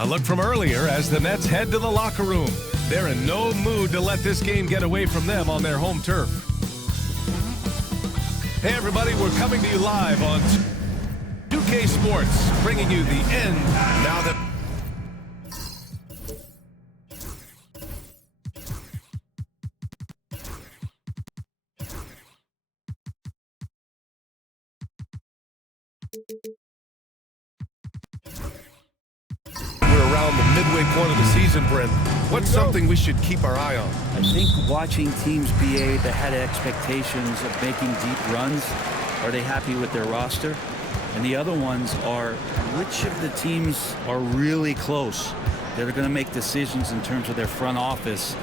A look from earlier as the Nets head to the locker room. They're in no mood to let this game get away from them on their home turf. Hey everybody, we're coming to you live on 2K Sports, bringing you the end now that around the midway point of the season, Brent. What's something we should keep our eye on? I think watching teams behave that had expectations of making deep runs. Are they happy with their roster? And the other ones are which of the teams are really close that are going to make decisions in terms of their front office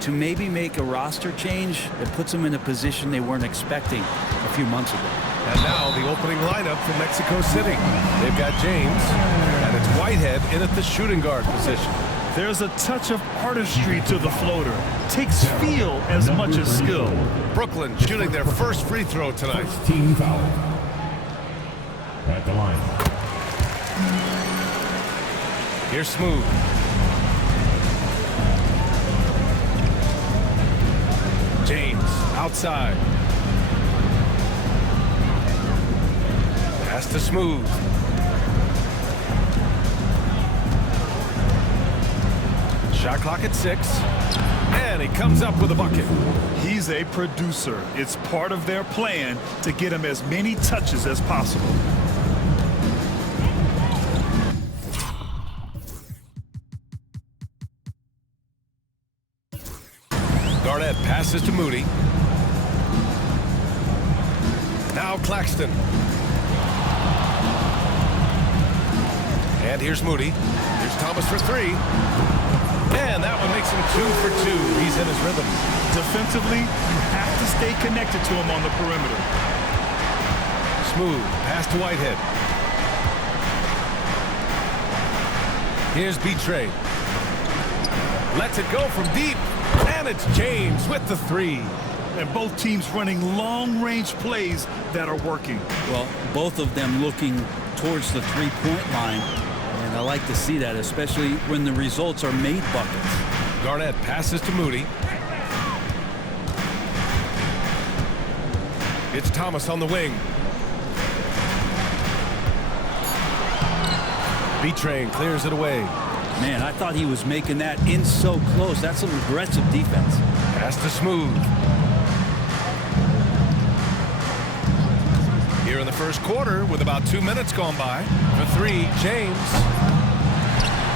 to maybe make a roster change that puts them in a position they weren't expecting a few months ago. And now the opening lineup for Mexico City. They've got James, and it's Whitehead in at the shooting guard position. There's a touch of artistry to the floater. Takes feel as much as skill. Brooklyn shooting their first free throw tonight. First team foul at the line. Here's Smooth. James outside. Pass to Smooth. Shot clock at 6. And he comes up with a bucket. He's a producer. It's part of their plan to get him as many touches as possible. Garnett passes to Moody. Now Claxton. And here's Moody. Here's Thomas for 3. And that one makes him 2 for 2. He's in his rhythm. Defensively, you have to stay connected to him on the perimeter. Smooth. Pass to Whitehead. Here's B-Trey. Lets it go from deep. And it's James with the 3. And both teams running long-range plays that are working. Well, both of them looking towards the three-point line. And I like to see that, especially when the results are made buckets. Garnett passes to Moody. It's Thomas on the wing. B-Train clears it away. Man, I thought he was making that in so close. That's some aggressive defense. Pass to Smooth. Here in the first quarter with about 2 minutes gone by. For 3, James.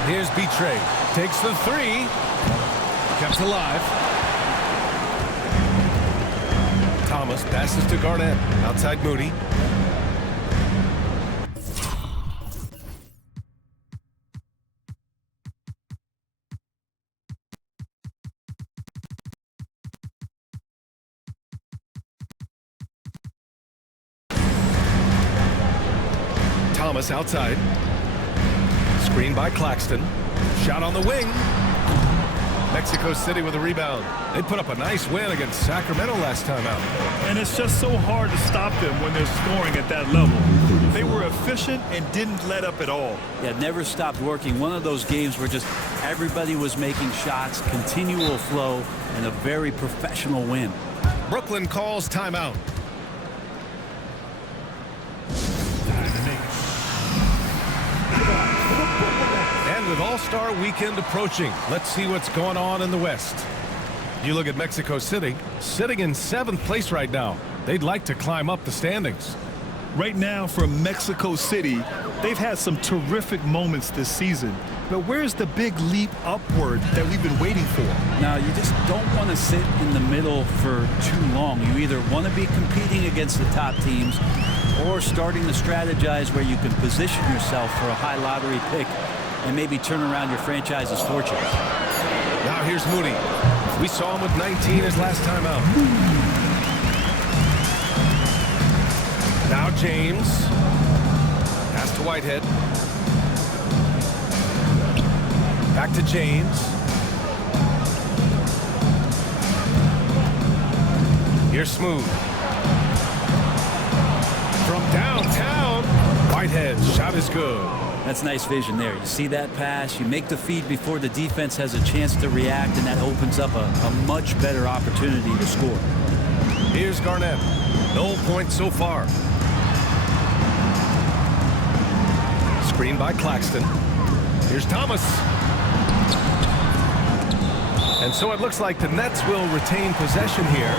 Here's B-Trey. Takes the 3. Kept alive. Thomas passes to Garnett. Outside Moody. Thomas outside. Screen by Claxton. Shot on the wing. Mexico City with a rebound. They put up a nice win against Sacramento last time out. And it's just so hard to stop them when they're scoring at that level. They were efficient and didn't let up at all. Yeah, never stopped working. One of those games where just everybody was making shots, continual flow, and a very professional win. Brooklyn calls timeout. And with All-Star Weekend approaching, let's see what's going on in the West. You look at Mexico City, sitting in 7th place right now. They'd like to climb up the standings. Right now for Mexico City, they've had some terrific moments this season. But where's the big leap upward that we've been waiting for? Now, you just don't want to sit in the middle for too long. You either want to be competing against the top teams or starting to strategize where you can position yourself for a high lottery pick and maybe turn around your franchise's fortunes. Now here's Moody. We saw him with 19 his last time out. Now James. Pass to Whitehead. Back to James. Here's Smooth. From downtown, Whitehead shot is good. That's nice vision there. You see that pass, you make the feed before the defense has a chance to react, and that opens up a much better opportunity to score. Here's Garnett. No points so far. Screen by Claxton. Here's Thomas. And so it looks like the Nets will retain possession here.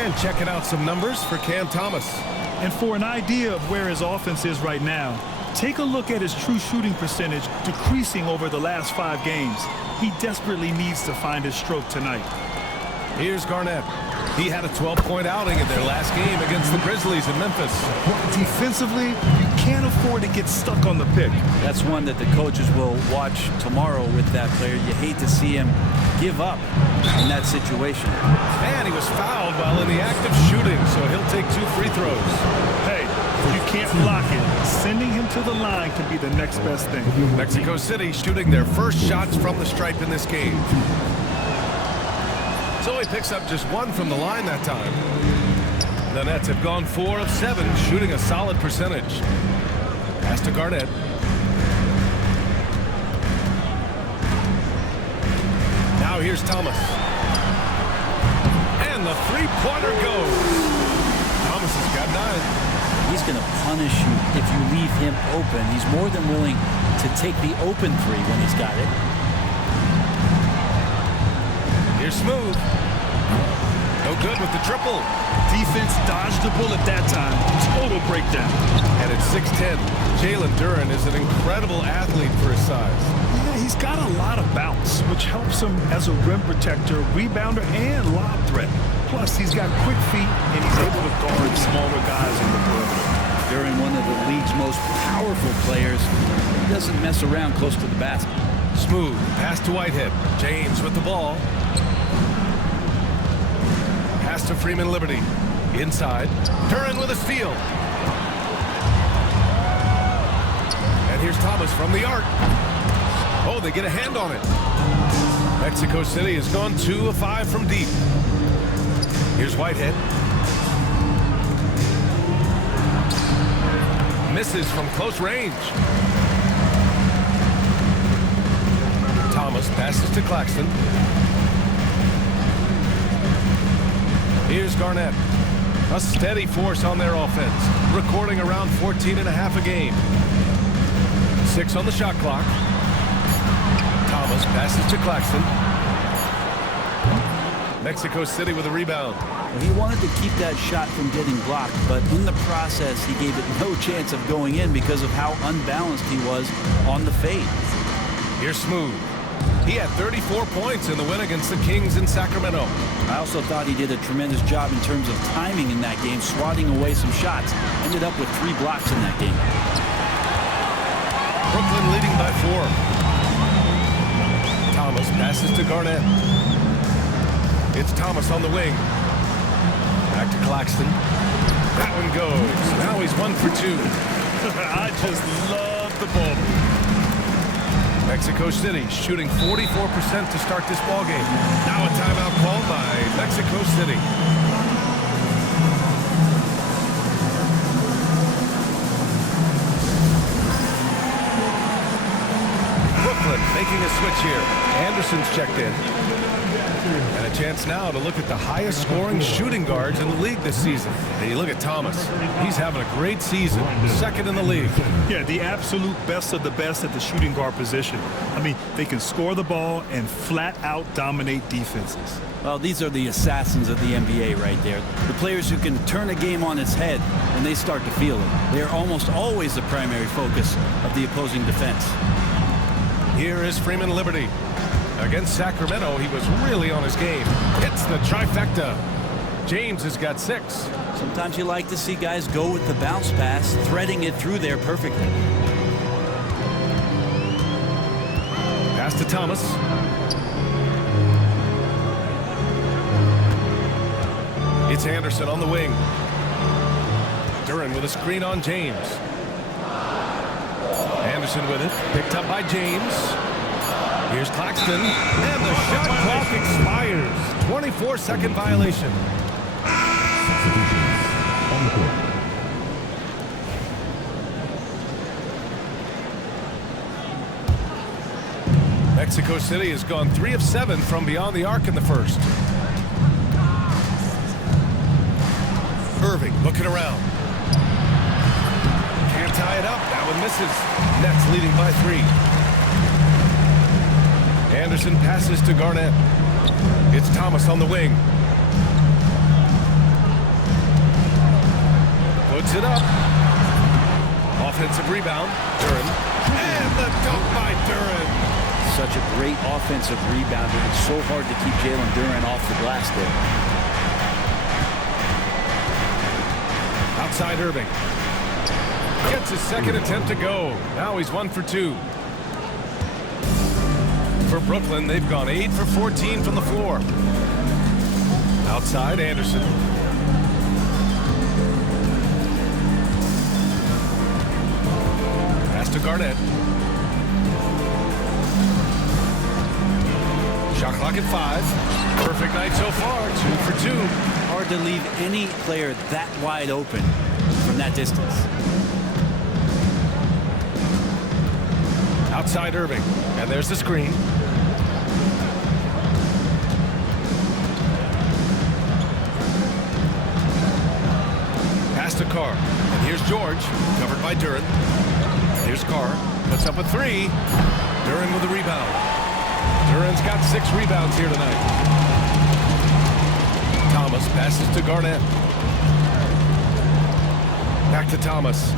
And checking out some numbers for Cam Thomas. And for an idea of where his offense is right now, take a look at his true shooting percentage decreasing over the last 5 games. He desperately needs to find his stroke tonight. Here's Garnett. He had a 12-point outing in their last game against the Grizzlies in Memphis. Defensively, you can't afford to get stuck on the pick. That's one that the coaches will watch tomorrow with that player. You hate to see him give up in that situation. And he was fouled while in the act of shooting, so he'll take 2 free throws. Hey, you can't block it. Sending him to the line can be the next best thing. Mexico City shooting their first shots from the stripe in this game. So he picks up just 1 from the line that time. The Nets have gone 4 of 7, shooting a solid percentage. Pass to Garnett. Now here's Thomas. And the three-pointer goes. Thomas has got 9. He's going to punish you if you leave him open. He's more than willing to take the open 3 when he's got it. Here's Smooth. No good with the triple. Defense dodged the bullet that time. Total breakdown. And at 6'10", Jalen Duren is an incredible athlete for his size. Yeah, he's got a lot of bounce, which helps him as a rim protector, rebounder, and lob threat. Plus, he's got quick feet, and he's able to guard smaller guys on the perimeter. Duren, one of the league's most powerful players, he doesn't mess around close to the basket. Smooth pass to Whitehead. James with the ball. Pass to Freeman Liberty. Inside. Duren with a steal. And here's Thomas from the arc. Oh, they get a hand on it. Mexico City has gone 2 of 5 from deep. Here's Whitehead. Misses from close range. Thomas passes to Claxton. Here's Garnett. A steady force on their offense, recording around 14.5 a game. 6 on the shot clock. Thomas passes to Claxton. Mexico City with a rebound. He wanted to keep that shot from getting blocked, but in the process, he gave it no chance of going in because of how unbalanced he was on the fade. Here's Smooth. He had 34 points in the win against the Kings in Sacramento. I also thought he did a tremendous job in terms of timing in that game, swatting away some shots. Ended up with 3 blocks in that game. Brooklyn leading by 4. Thomas passes to Garnett. It's Thomas on the wing. Back to Claxton. That one goes. Now he's 1 for 2. I just love the ball. Mexico City shooting 44% to start this ball game. Now a timeout called by Mexico City. Brooklyn making a switch here. Anderson's checked in. And a chance now to look at the highest scoring shooting guards in the league this season. And you look at Thomas. He's having a great season. 2nd in the league. Yeah, the absolute best of the best at the shooting guard position. I mean, they can score the ball and flat out dominate defenses. Well, these are the assassins of the NBA right there. The players who can turn a game on its head when they start to feel it. They are almost always the primary focus of the opposing defense. Here is Freeman Liberty. Against Sacramento, he was really on his game. Hits the trifecta. James has got 6. Sometimes you like to see guys go with the bounce pass, threading it through there perfectly. Pass to Thomas. It's Anderson on the wing. Duren with a screen on James. Anderson with it. Picked up by James. Here's Claxton. And the shot clock expires. 24-second violation. Mexico City has gone 3 of 7 from beyond the arc in the first. Irving looking around. Can't tie it up. That one misses. Nets leading by 3. Anderson passes to Garnett. It's Thomas on the wing. Puts it up. Offensive rebound. Duren. And the dunk by Duren. Such a great offensive rebounder. It's so hard to keep Jalen Duren off the glass there. Outside Irving. Gets his second attempt to go. Now he's 1 for 2. For Brooklyn, they've gone 8 for 14 from the floor. Outside Anderson. Pass to Garnett. Shot clock at 5. Perfect night so far. 2 for 2. Hard to leave any player that wide open from that distance. Outside Irving. And there's the screen. Pass to Carr. And here's George. Covered by Duren. Here's Carr. Puts up a 3. Duren with the rebound. Duren's got 6 rebounds here tonight. Thomas passes to Garnett. Back to Thomas.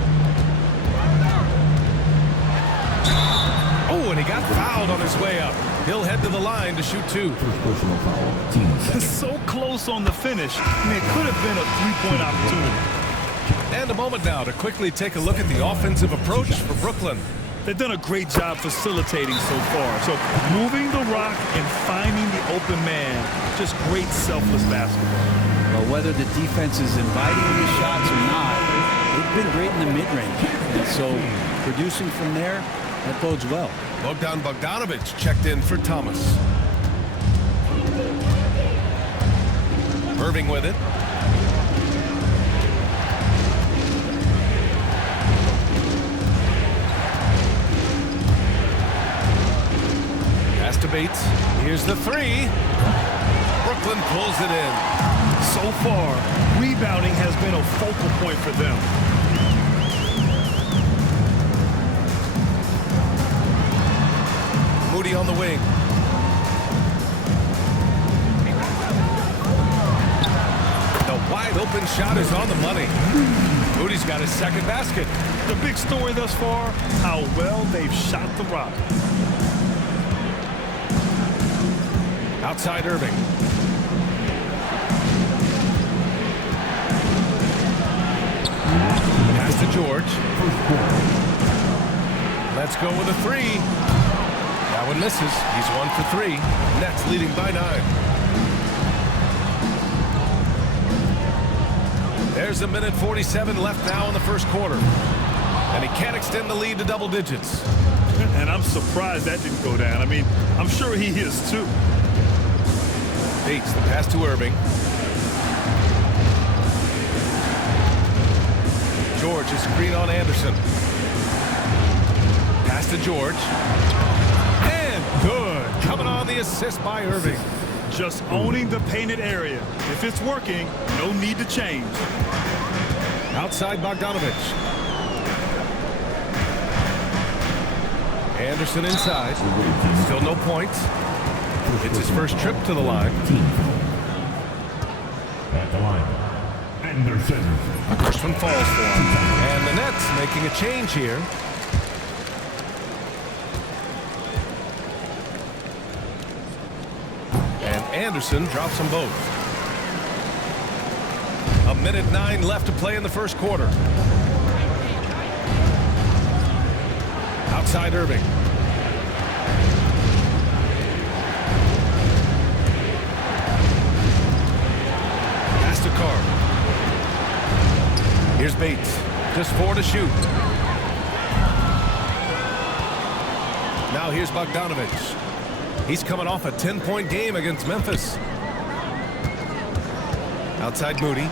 Oh, and he got fouled on his way up. He'll head to the line to shoot 2. Personal foul. Team second. So close on the finish. I mean, it could have been a three-point opportunity. And a moment now to quickly take a look at the offensive approach for Brooklyn. They've done a great job facilitating so far. So moving the rock and finding the open man, just great selfless basketball. Well, whether the defense is inviting the shots or not, they've been great in the mid-range. And so producing from there, that bodes well. Bogdan Bogdanović checked in for Thomas. Irving with it. Pass to Bates. Here's the 3. Brooklyn pulls it in. So far, rebounding has been a focal point for them. Moody on the wing. The wide open shot is on the money. Moody's got his second basket. The big story thus far, how well they've shot the rock. Outside Irving. Pass to George. Let's go with a 3. That one misses. He's 1 for 3. Nets leading by 9. There's a minute 47 left now in the first quarter. And he can't extend the lead to double digits. And I'm surprised that didn't go down. I mean, I'm sure he is too. Bates, the pass to Irving. George is screen on Anderson. Pass to George. And good. Coming on the assist by Irving. Just owning the painted area. If it's working, no need to change. Outside Bogdanović. Anderson inside. Still no points. It's his first trip to the line. At the line, Anderson. First one falls for him. And the Nets making a change here. And Anderson drops them both. A minute 9 left to play in the first quarter. Outside Irving. Pass to Carr. Here's Bates. Just 4 to shoot. Now here's Bogdanović. He's coming off a 10-point game against Memphis. Outside Moody.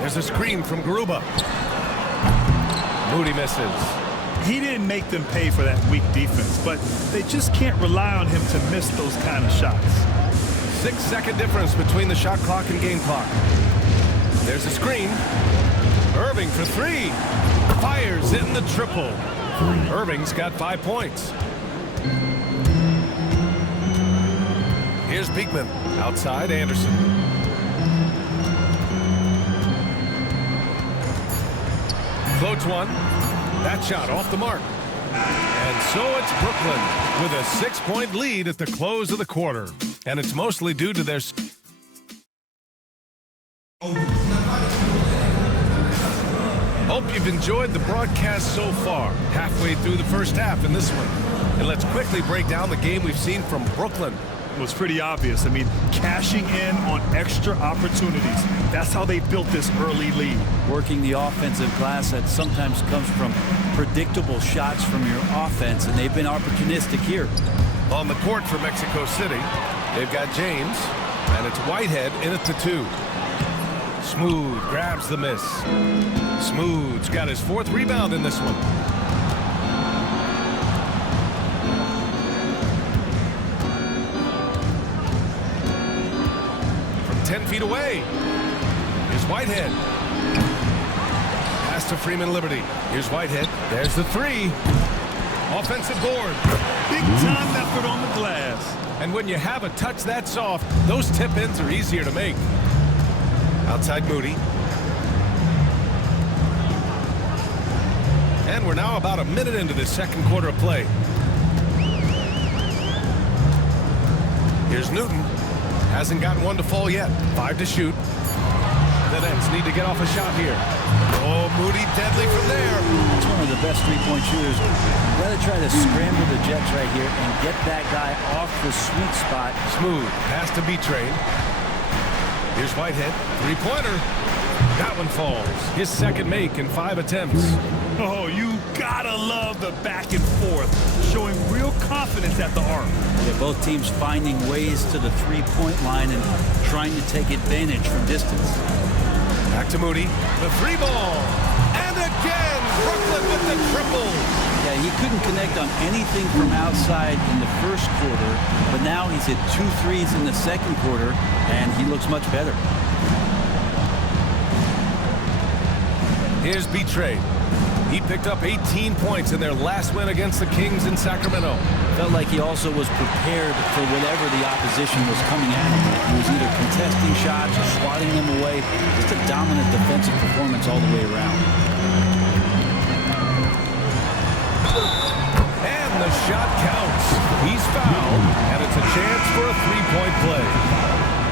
There's a screen from Garuba. Moody misses. He didn't make them pay for that weak defense, but they just can't rely on him to miss those kind of shots. 6-second difference between the shot clock and game clock. There's a screen. Irving for three. Fires in the triple. Irving's got 5 points. Here's Beekman. Outside, Anderson. Floats one. That shot off the mark. And so it's Brooklyn with a 6-point lead at the close of the quarter. And it's mostly due to their... Hope you've enjoyed the broadcast so far. Halfway through the first half in this one. And let's quickly break down the game we've seen from Brooklyn. It was pretty obvious. I mean, cashing in on extra opportunities. That's how they built this early lead. Working the offensive glass that sometimes comes from predictable shots from your offense, and they've been opportunistic here. On the court for Mexico City, they've got James, and it's Whitehead in at the 2. Smooth grabs the miss. Smooth's got his 4th rebound in this one. From 10 feet away, here's Whitehead. Pass to Freeman Liberty. Here's Whitehead. There's the 3. Offensive board. Big time effort on the glass. And when you have a touch that soft, those tip-ins are easier to make. Outside Moody. And we're now about a minute into the second quarter of play. Here's Newton. Hasn't gotten one to fall yet. 5 to shoot. The Nets need to get off a shot here. Oh, Moody deadly from there. It's one of the best three-point shooters. You've got to try to scramble the Jets right here and get that guy off the sweet spot. Smooth. Pass to B-Train. Here's Whitehead. Three-pointer. That one falls. His second make in 5 attempts. Oh, you gotta love the back and forth, showing real confidence at the arc. Yeah, both teams finding ways to the three-point line and trying to take advantage from distance. Back to Moody. The 3 ball. And again, Brooklyn with the triple. Yeah, he couldn't connect on anything from outside in the first quarter, but now he's hit 2 threes in the second quarter, and he looks much better. Here's B-Trade. He picked up 18 points in their last win against the Kings in Sacramento. Felt like he also was prepared for whatever the opposition was coming at him with. He was either contesting shots or swatting them away. Just a dominant defensive performance all the way around. And the shot counts. He's fouled, and it's a chance for a 3-point play.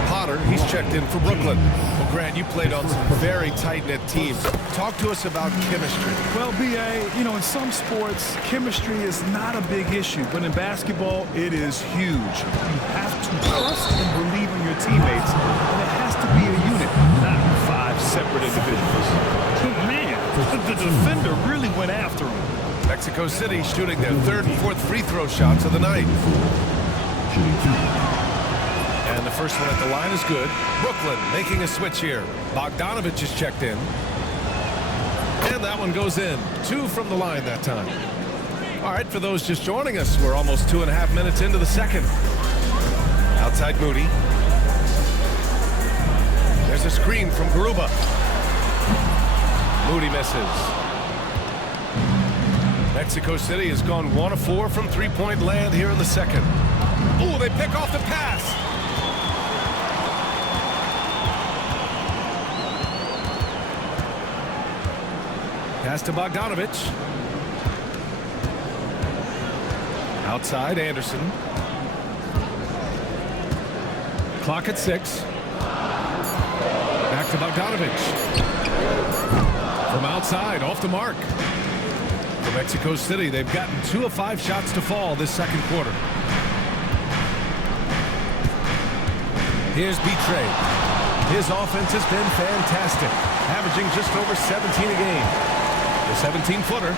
Potter, he's checked in for Brooklyn. Well, Grant, you played on some very tight-knit teams. Talk to us about chemistry. Well, B.A., you know, in some sports, chemistry is not a big issue, but in basketball, it is huge. You have to trust and believe in your teammates, and it has to be a unit, not 5 separate individuals. Man, the defender really went after him. Mexico City shooting their 3rd and 4th free throw shots of the night. Shooting 2. And the first one at the line is good. Brooklyn making a switch here. Bogdanovich is checked in. And that one goes in. 2 from the line that time. All right, for those just joining us, we're almost 2.5 minutes into the second. Outside Moody. There's a screen from Garuba. Moody misses. Mexico City has gone 1 of 4 from three-point land here in the second. Ooh, they pick off the pass. Pass to Bogdanovich. Outside, Anderson. Clock at 6. Back to Bogdanovich. From outside, off the mark. For Mexico City, they've gotten 2 of 5 shots to fall this second quarter. Here's B-Trade. His offense has been fantastic, averaging just over 17 a game. The 17-footer.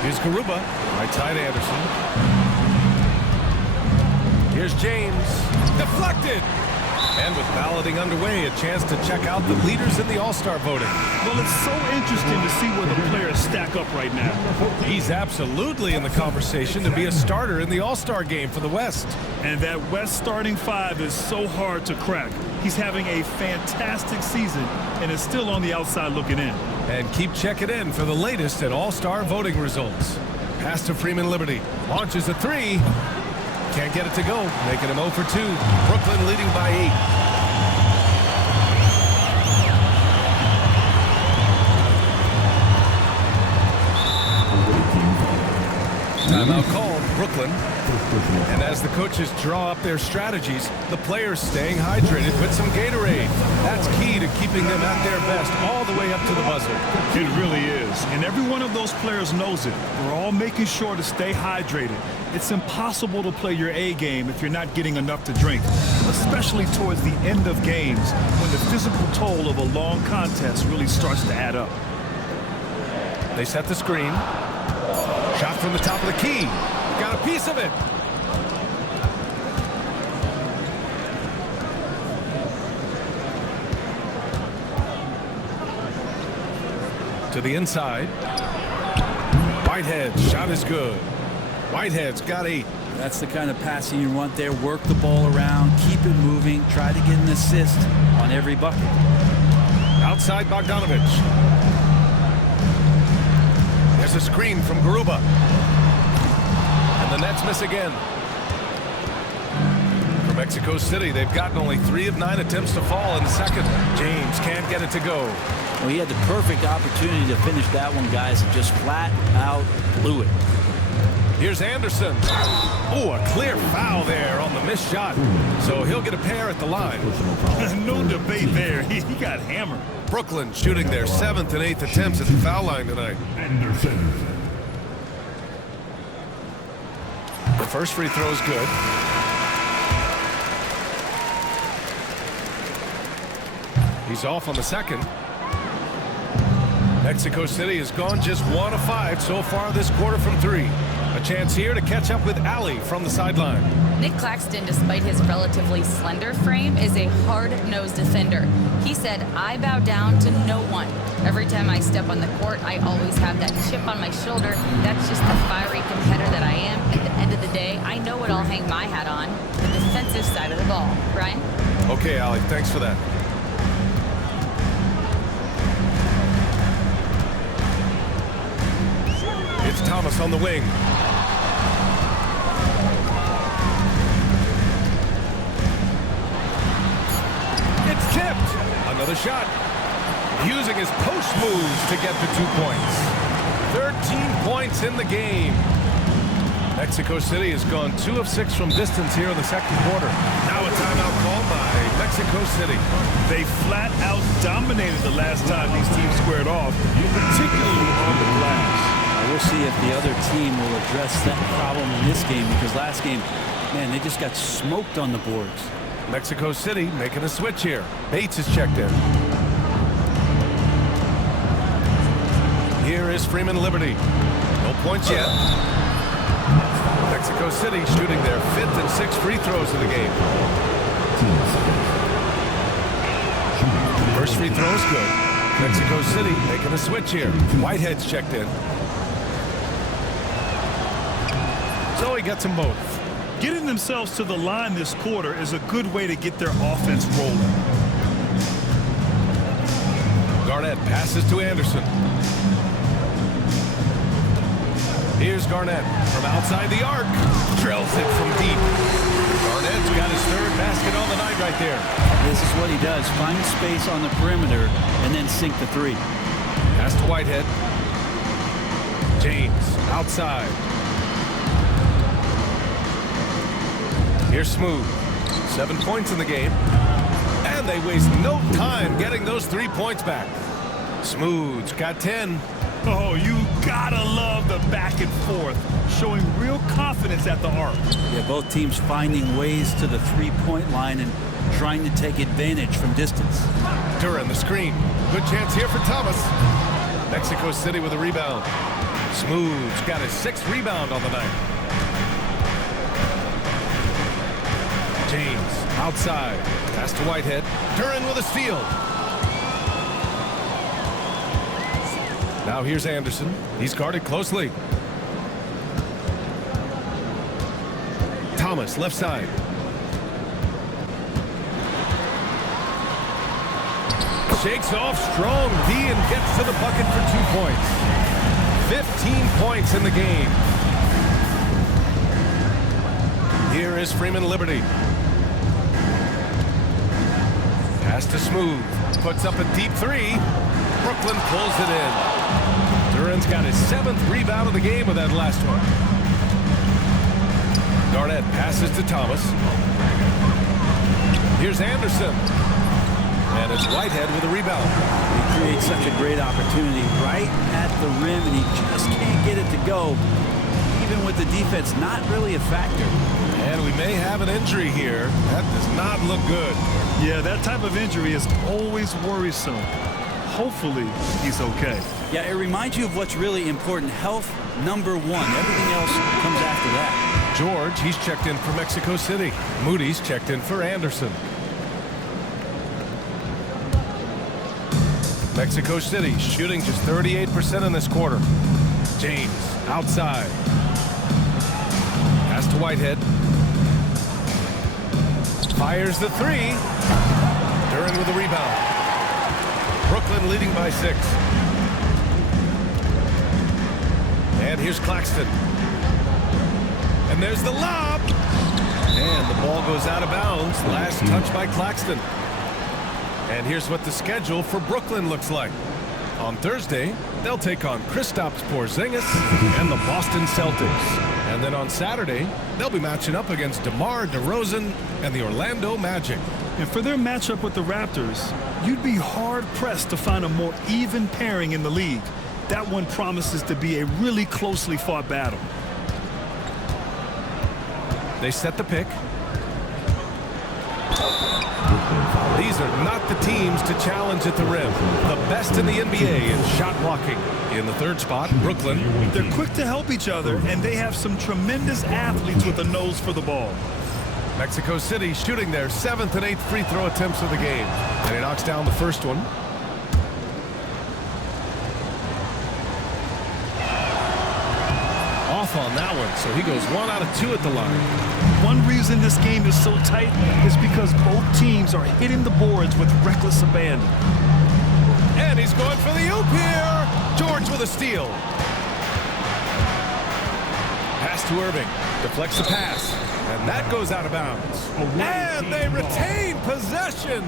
Here's Garuba. Right side, Anderson. Here's James. Deflected. And with balloting underway, a chance to check out the leaders in the All-Star voting. Well, it's so interesting to see where the players stack up right now. He's absolutely in the conversation to be a starter in the All-Star game for the West. And that West starting five is so hard to crack. He's having a fantastic season and is still on the outside looking in. And keep checking in for the latest at All-Star voting results. Pass to Freeman Liberty. Launches a three. Can't get it to go, making him 0 for 2. Brooklyn leading by 8. Timeout called, Brooklyn. And as the coaches draw up their strategies, the players staying hydrated with some Gatorade. That's key to keeping them at their best all the way up to the buzzer. It really is. And every one of those players knows it. We're all making sure to stay hydrated. It's impossible to play your A game if you're not getting enough to drink, especially towards the end of games when the physical toll of a long contest really starts to add up. They set the screen. Shot from the top of the key. Got a piece of it. To the inside. Whitehead, shot is good. Whitehead's got 8. That's the kind of passing you want there. Work the ball around, keep it moving, try to get an assist on every bucket. Outside Bogdanovich. There's a screen from Garuba. And the Nets miss again. For Mexico City, they've gotten only 3 of 9 attempts to fall in the second. James can't get it to go. Well, he had the perfect opportunity to finish that one, guys, and just flat out blew it. Here's Anderson. Oh, a clear foul there on the missed shot. So he'll get a pair at the line. No debate there. He got hammered. Brooklyn shooting their 7th and 8th attempts at the foul line tonight. Anderson. The first free throw is good. He's off on the second. Mexico City has gone just 1 of 5 so far this quarter from 3. A chance here to catch up with Allie from the sideline. Nick Claxton, despite his relatively slender frame, is a hard-nosed defender. He said, "I bow down to no one. Every time I step on the court, I always have that chip on my shoulder. That's just the fiery competitor that I am. At the end of the day, I know what I'll hang my hat on, the defensive side of the ball." Brian? Okay, Allie, thanks for that. It's Thomas on the wing. It's tipped. Another shot. Using his post moves to get the 2 points. 13 points in the game. Mexico City has gone 2 of 6 from distance here in the second quarter. Now a timeout called by Mexico City. They flat out dominated the last time these teams squared off, particularly on the glass. We'll see if the other team will address that problem in this game, because last game, man, they just got smoked on the boards. Mexico City making a switch here. Bates is checked in. Here is Freeman Liberty. No points yet. Mexico City shooting their 5th and 6th free throws of the game. First free throw is good. Mexico City making a switch here. Whitehead's checked in. So he gets them both. Getting themselves to the line this quarter is a good way to get their offense rolling. Garnett passes to Anderson. Here's Garnett from outside the arc. Drills it from deep. Garnett's got his 3rd basket on the night right there. This is what he does. Find space on the perimeter and then sink the 3. Pass to Whitehead. James outside. Here's Smooth. 7 points in the game. And they waste no time getting those 3 points back. Smooth's got 10. Oh, you gotta love the back and forth, showing real confidence at the arc. Yeah, both teams finding ways to the 3-point line and trying to take advantage from distance. Duran the screen. Good chance here for Thomas. Mexico City with a rebound. Smooth's got his 6th rebound on the night. James outside. Pass to Whitehead. Duran with a steal. Now here's Anderson. He's guarded closely. Thomas, left side. Shakes off strong D and gets to the bucket for 2 points. 15 points in the game. Here is Freeman Liberty. Pass to Smooth. Puts up a deep three. Brooklyn pulls it in. Duran's got his 7th rebound of the game with that last one. Garnett passes to Thomas. Here's Anderson. And it's Whitehead with a rebound. He creates such a great opportunity right at the rim, and he just can't get it to go, even with the defense not really a factor. And we may have an injury here. That does not look good. Yeah, that type of injury is always worrisome. Hopefully, he's okay. Yeah, it reminds you of what's really important. Health, number one. Everything else comes after that. George, he's checked in for Mexico City. Moody's checked in for Anderson. Mexico City shooting just 38% in this quarter. James outside. Pass to Whitehead. Fires the three. Duran with a rebound. Brooklyn leading by 6. And here's Claxton. And there's the lob. And the ball goes out of bounds. Last touch by Claxton. And here's what the schedule for Brooklyn looks like. On Thursday, they'll take on Kristaps Porzingis and the Boston Celtics. And then on Saturday, they'll be matching up against DeMar DeRozan and the Orlando Magic. And for their matchup with the Raptors, you'd be hard-pressed to find a more even pairing in the league. That one promises to be a really closely fought battle. They set the pick. These are not the teams to challenge at the rim. The best in the NBA in shot blocking. In the 3rd spot, Brooklyn. They're quick to help each other, and they have some tremendous athletes with a nose for the ball. Mexico City shooting their 7th and 8th free throw attempts of the game. And he knocks down the first one. Off on that one, so he goes 1 out of 2 at the line. One reason this game is so tight is because both teams are hitting the boards with reckless abandon. And he's going for the oop here. George with a steal. Pass to Irving. Deflects the pass. And that goes out of bounds. And they retain possession.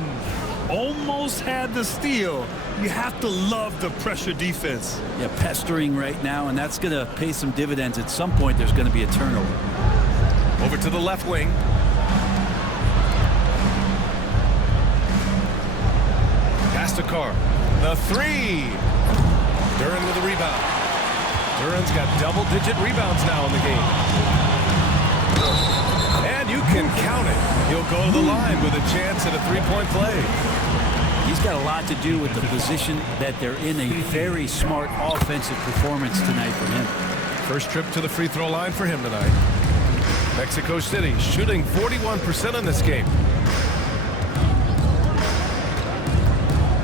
Almost had the steal. You have to love the pressure defense. Yeah, pestering right now, and that's going to pay some dividends. At some point, there's going to be a turnover. Over to the left wing. Pass to Carr. The three. Duran with a rebound. Duran's got double-digit rebounds now in the game. And you can count it. He'll go to the line with a chance at a three-point play. He's got a lot to do with the position that they're in. A very smart offensive performance tonight for him. First trip to the free throw line for him tonight. Mexico City shooting 41% in this game.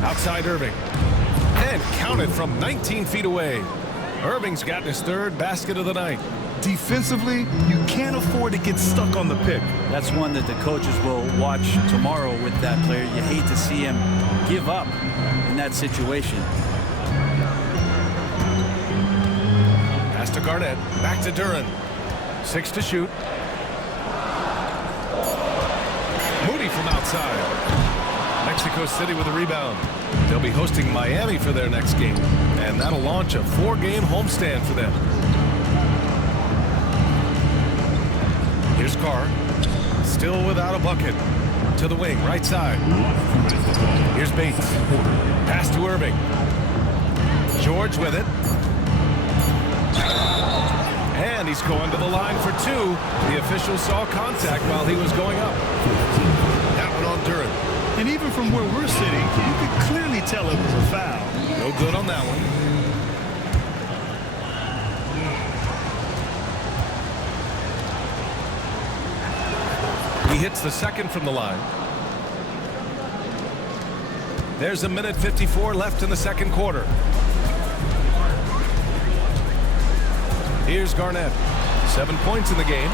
Outside Irving. And counted from 19 feet away. Irving's gotten his 3rd basket of the night. Defensively, you can't afford to get stuck on the pick. That's one that the coaches will watch tomorrow with that player. You hate to see him give up in that situation. Pass to Garnett. Back to Duran. 6 to shoot. Moody from outside. Mexico City with a rebound. They'll be hosting Miami for their next game. And that'll launch a 4-game homestand for them. Here's Carr. Still without a bucket. To the wing, right side. Here's Bates. Pass to Irving. George with it. And he's going to the line for 2. The official saw contact while he was going up. That one on Duran. And even from where we're sitting, you could clearly tell it was a foul. No good on that one. He hits the second from the line. There's a minute 54 left in the second quarter. Here's Garnett. 7 points in the game.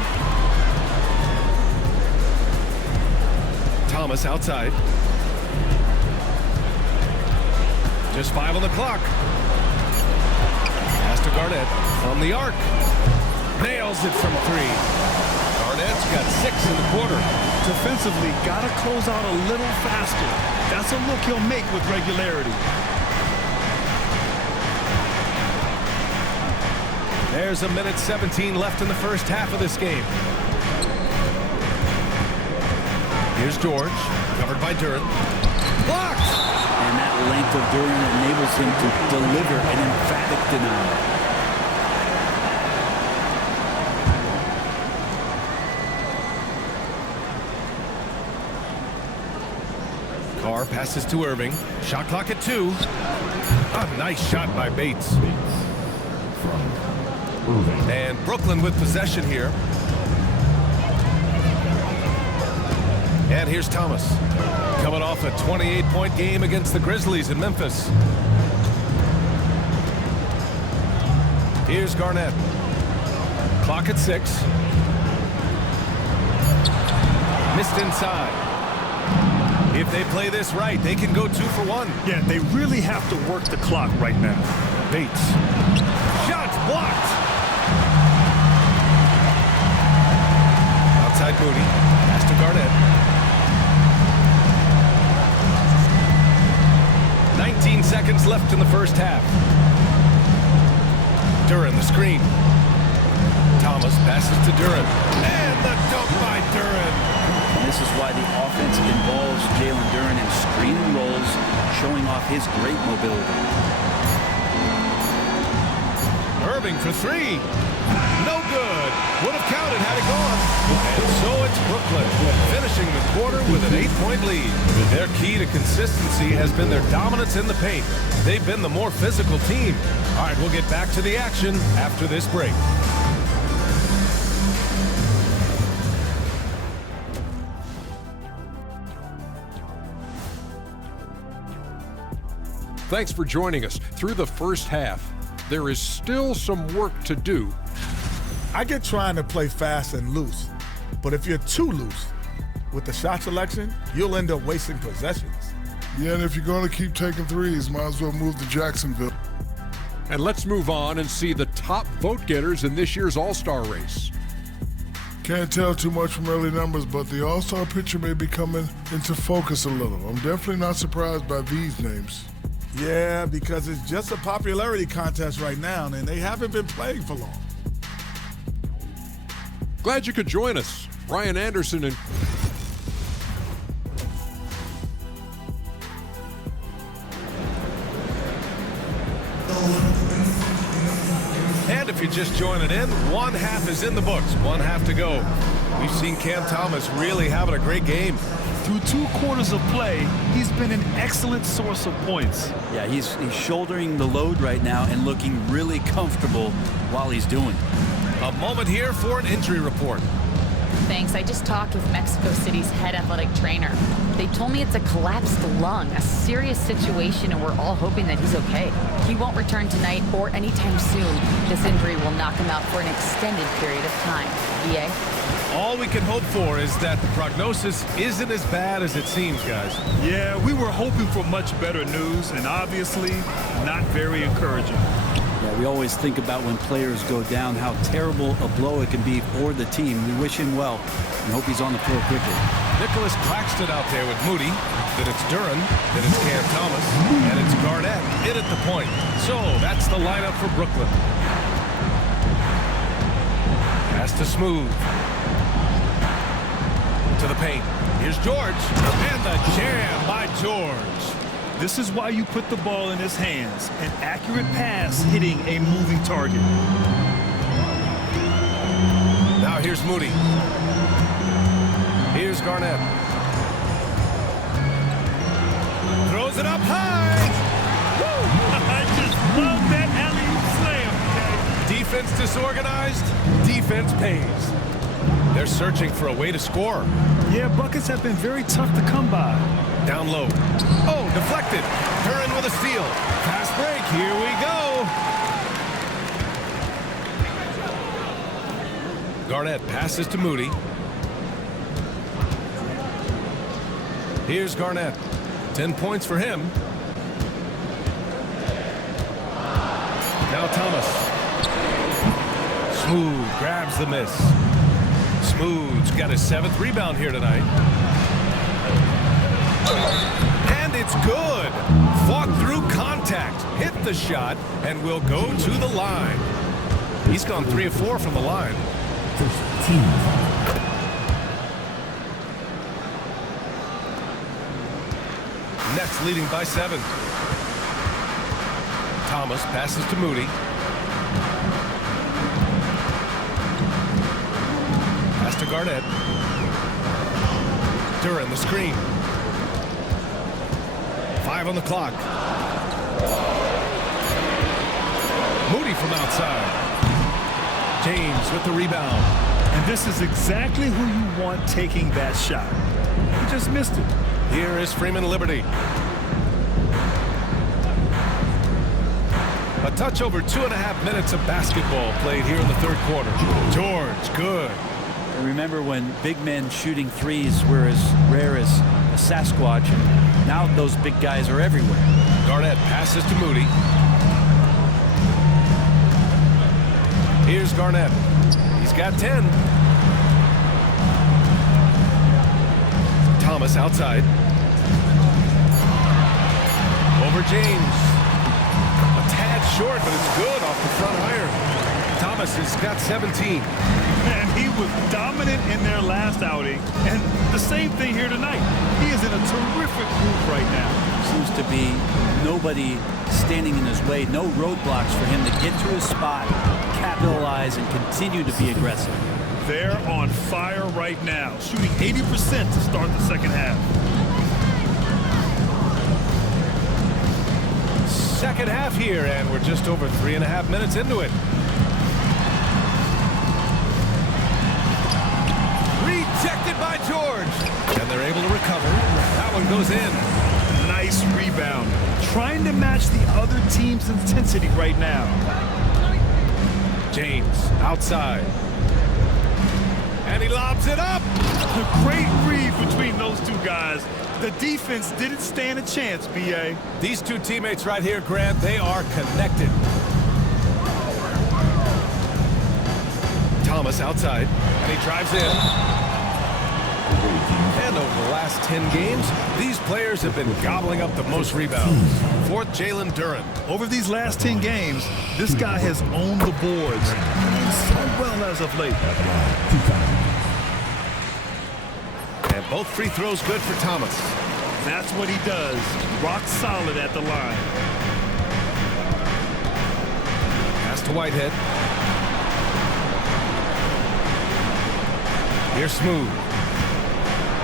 Thomas outside. Just 5 on the clock. Pass to Garnett from the arc. Nails it from 3. Garnett's got 6 in the quarter. Defensively, got to close out a little faster. That's a look he'll make with regularity. There's a minute 17 left in the first half of this game. Here's George, covered by Duren. Blocked! And that length of Duren enables him to deliver an emphatic denial. Carr passes to Irving. Shot clock at 2. A nice shot by Bates. And Brooklyn with possession here. And here's Thomas. Coming off a 28-point game against the Grizzlies in Memphis. Here's Garnett. Clock at 6. Missed inside. If they play this right, they can go 2 for 1. Yeah, they really have to work the clock right now. Bates. Shots blocked. Outside Moody. Pass to Garnett. 19 seconds left in the first half. Duren the screen. Thomas passes to Duren. And the dunk by Duren. And this is why the offense involves Jalen Duren in screen and rolls, showing off his great mobility. Irving for 3. No good. Would have counted had it gone. And so it's Brooklyn, finishing the quarter with an 8-point lead. Their key to consistency has been their dominance in the paint. They've been the more physical team. All right, we'll get back to the action after this break. Thanks for joining us through the first half. There is still some work to do. I get trying to play fast and loose, but if you're too loose with the shot selection, you'll end up wasting possessions. Yeah, and if you're going to keep taking threes, might as well move to Jacksonville. And let's move on and see the top vote getters in this year's All-Star race. Can't tell too much from early numbers, but the All-Star picture may be coming into focus a little. I'm definitely not surprised by these names. Yeah, because it's just a popularity contest right now, and they haven't been playing for long. Glad you could join us. Ryan Anderson and And if you're just joining in, one half is in the books, one half to go. We've seen Cam Thomas really having a great game. Through 2 quarters of play, he's been an excellent source of points. Yeah, he's shouldering the load right now and looking really comfortable while he's doing it. A moment here for an injury report. Thanks. I just talked with Mexico City's head athletic trainer. They told me it's a collapsed lung, a serious situation, and we're all hoping that he's okay. He won't return tonight or anytime soon. This injury will knock him out for an extended period of time. EA? All we can hope for is that the prognosis isn't as bad as it seems, guys. Yeah, we were hoping for much better news, and obviously not very encouraging. Yeah, we always think about when players go down, how terrible a blow it can be for the team. We wish him well and hope he's on the floor quickly. Nicholas Claxton out there with Moody. Then it's Duren. Then it's Cam Thomas. And it's Garnett in at the point. So that's the lineup for Brooklyn. Pass to Smooth. To the paint. Here's George. And the jam by George. This is why you put the ball in his hands. An accurate pass hitting a moving target. Now here's Moody. Here's Garnett. Throws it up high. Woo! I just love that alley-oop slam. Defense disorganized. Defense pays. They're searching for a way to score. Yeah, buckets have been very tough to come by. Down low. Oh, deflected. Duran with a steal. Fast break. Here we go. Garnett passes to Moody. Here's Garnett. 10 points for him. Now Thomas. Smooth grabs the miss. Smooth's got his 7th rebound here tonight. And it's good. Fought through contact. Hit the shot and will go to the line. He's gone 3 of 4 from the line. First team. Nets leading by 7. Thomas passes to Moody. Pass to Garnett. Duran the screen. 5 on the clock. Moody from outside. James with the rebound. And this is exactly who you want taking that shot. He just missed it. Here is Freeman Liberty. A touch over 2.5 minutes of basketball played here in the 3rd quarter. George, good. Remember when big men shooting threes were as rare as a Sasquatch, and now those big guys are everywhere. Garnett passes to Moody. Here's Garnett. He's got 10. Thomas outside. Over James. A tad short, but it's good off the front iron. Thomas has got 17. And he was dominant in their last outing. And the same thing here tonight. He is in a terrific group right now. Seems to be nobody standing in his way, no roadblocks for him to get to his spot, capitalize, and continue to be aggressive. They're on fire right now, shooting 80% to start the second half. Second half here, and we're just over 3.5 minutes into it. Rejected by George. And they're able to recover. That one goes in. Nice rebound. Trying to match the other team's intensity right now. James outside. And he lobs it up. A great read between those two guys. The defense didn't stand a chance, B.A. These two teammates right here, Grant, they are connected. Thomas outside, and he drives in. And over the last 10 games, these players have been gobbling up the most rebounds. 4th, Jalen Duran. Over these last 10 games, this guy has owned the boards. Playing so well as of late. And both free throws good for Thomas. That's what he does. Rock solid at the line. Pass to Whitehead. Here's Smooth.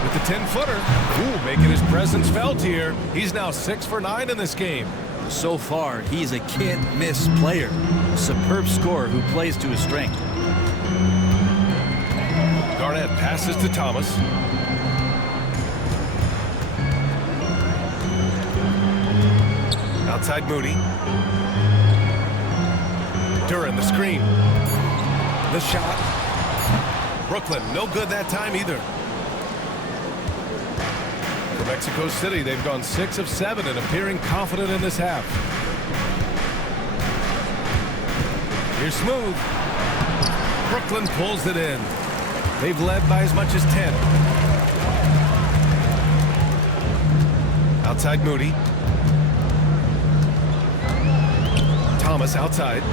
With the 10-footer. Ooh, making his presence felt here. He's now 6 for 9 in this game. So far, he's a can't-miss player. A superb scorer who plays to his strength. Garnett passes to Thomas. Outside Moody. Duran the screen. The shot. Brooklyn, no good that time either. For Mexico City, they've gone 6 of 7 and appearing confident in this half. Here's Smooth. Brooklyn pulls it in. They've led by as much as 10. Outside Moody. Thomas outside.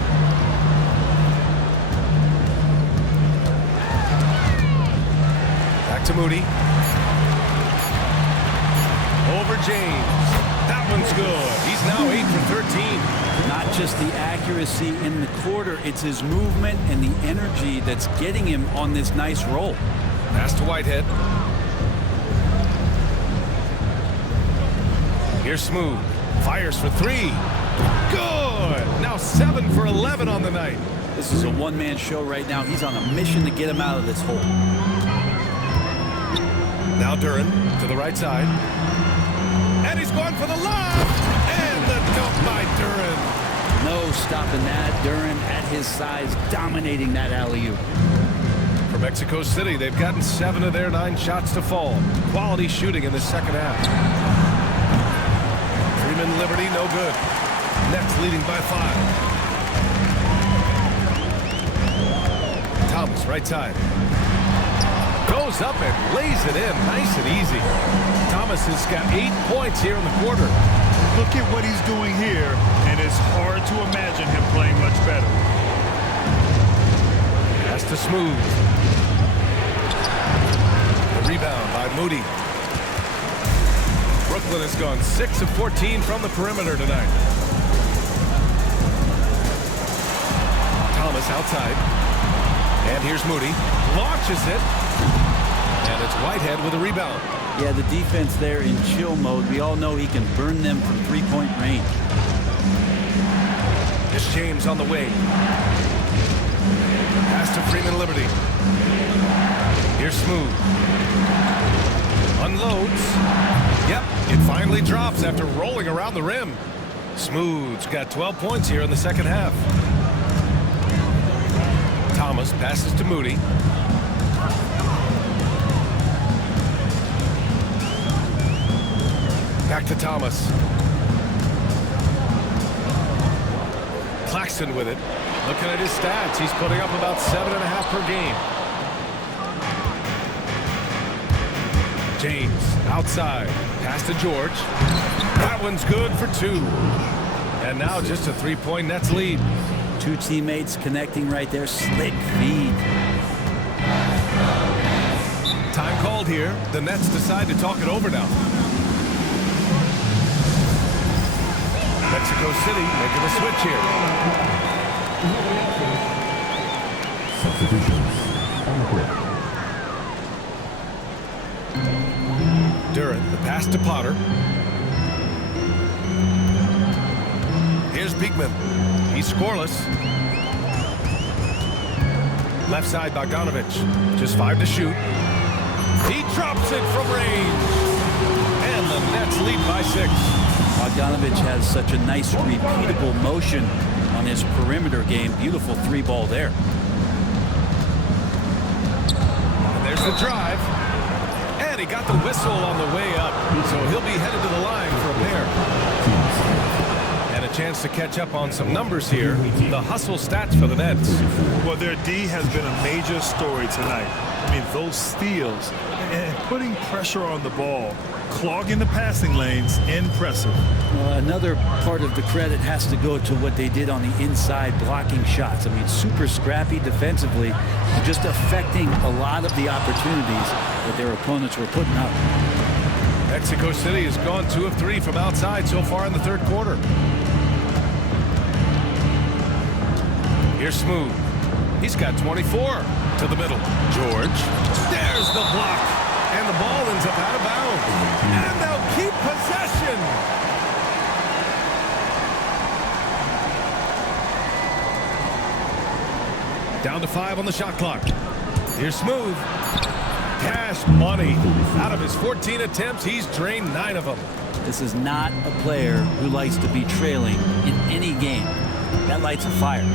Back to Moody. Over James. That one's good. He's now 8 for 13. Not just the accuracy in the quarter, it's his movement and the energy that's getting him on this nice roll. Pass to Whitehead. Here's Smooth. Fires for 3. Good. Now 7 for 11 on the night. This is a one-man show right now. He's on a mission to get him out of this hole. Now Duran to the right side. And he's going for the lob. And the dunk by Duran. No stopping that. Duran at his size, dominating that alley-oop. For Mexico City, they've gotten 7 of their 9 shots to fall. Quality shooting in the second half. Freeman Liberty, no good. Nets leading by 5. Thomas, right side. Goes up and lays it in, nice and easy. Thomas has got 8 points here in the quarter. Look at what he's doing here, and it's hard to imagine him playing much better. Has to Smooth. The rebound by Moody. Brooklyn has gone 6 of 14 from the perimeter tonight. Thomas outside. And here's Moody. Launches it. And it's Whitehead with a rebound. Yeah, the defense there in chill mode. We all know he can burn them from three-point range. Here's James on the wing. Pass to Freeman Liberty. Here's Smooth. Unloads. Yep, it finally drops after rolling around the rim. Smooth's got 12 points here in the second half. Thomas passes to Moody. Back to Thomas. Claxton with it. Looking at his stats, he's putting up about 7.5 per game. James outside. Pass to George. That one's good for 2. And now just a 3-point Nets lead. 2 teammates connecting right there. Slick feed. Time called here. The Nets decide to talk it over now. Mexico City making a switch here. Substitutions on the court. Duran, the pass to Potter. Here's Beekman. He's scoreless. Left side, Bogdanovich. Just 5 to shoot. He drops it from range. And the Nets lead by 6. Bogdanovich has such a nice repeatable motion on his perimeter game. Beautiful 3-ball there. And there's the drive. And he got the whistle on the way up. So he'll be headed to the line for a pair. And a chance to catch up on some numbers here. The hustle stats for the Nets. Well, their D has been a major story tonight. I mean, those steals and putting pressure on the ball, clogging the passing lanes, impressive. Another part of the credit has to go to what they did on the inside, blocking shots. I mean, super scrappy defensively, just affecting a lot of the opportunities that their opponents were putting up. Mexico City has gone 2 of 3 from outside so far in the third quarter. Here's Smooth. He's got 24 to the middle. George. There's the block. And the ball ends up out of bounds. And they'll keep possession. Down to 5 on the shot clock. Here's Smooth. Cash money. Out of his 14 attempts, he's drained 9 of them. This is not a player who likes to be trailing in any game. That lights a fire.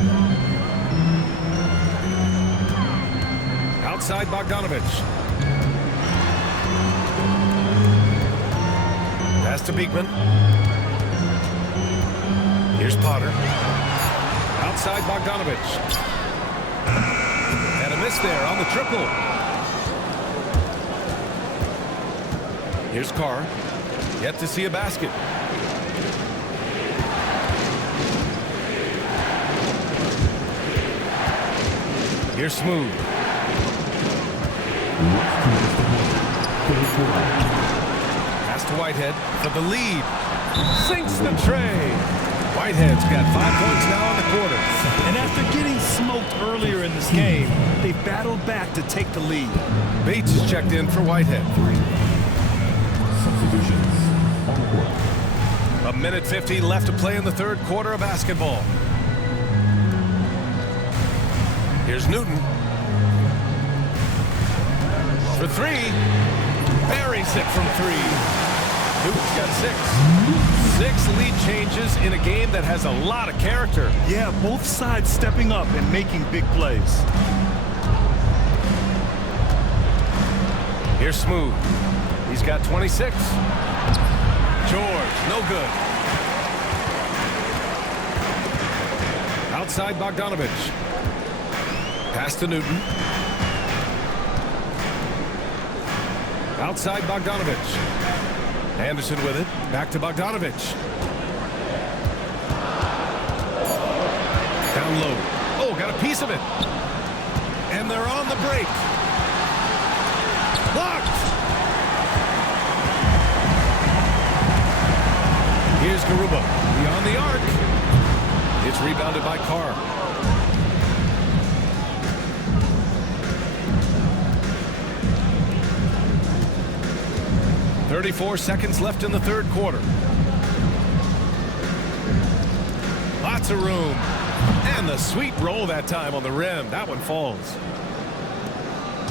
Outside Bogdanovich. Pass to Beekman. Here's Potter. Outside Bogdanovich. And a miss there on the triple. Here's Carr. Yet to see a basket. Here's Smooth. Pass to Whitehead for the lead. Sinks the tray. Whitehead's got 5 points now in the quarter. And after getting smoked earlier in this game, they battled back to take the lead. Bates is checked in for Whitehead. Substitutions on the court. 1:50 left to play in the third quarter of basketball. Here's Newton. For three. Buries it from three. Newton's got 6. 6 lead changes in a game that has a lot of character. Yeah, both sides stepping up and making big plays. Here's Smooth. He's got 26. George, no good. Outside Bogdanovich. Pass to Newton. Outside Bogdanovich. Anderson with it. Back to Bogdanovich. Down low. Oh, got a piece of it. And they're on the break. Blocked. Here's Garuba. Beyond the arc. It's rebounded by Carr. .34 seconds left in the third quarter. Lots of room. And the sweet roll that time on the rim. That one falls.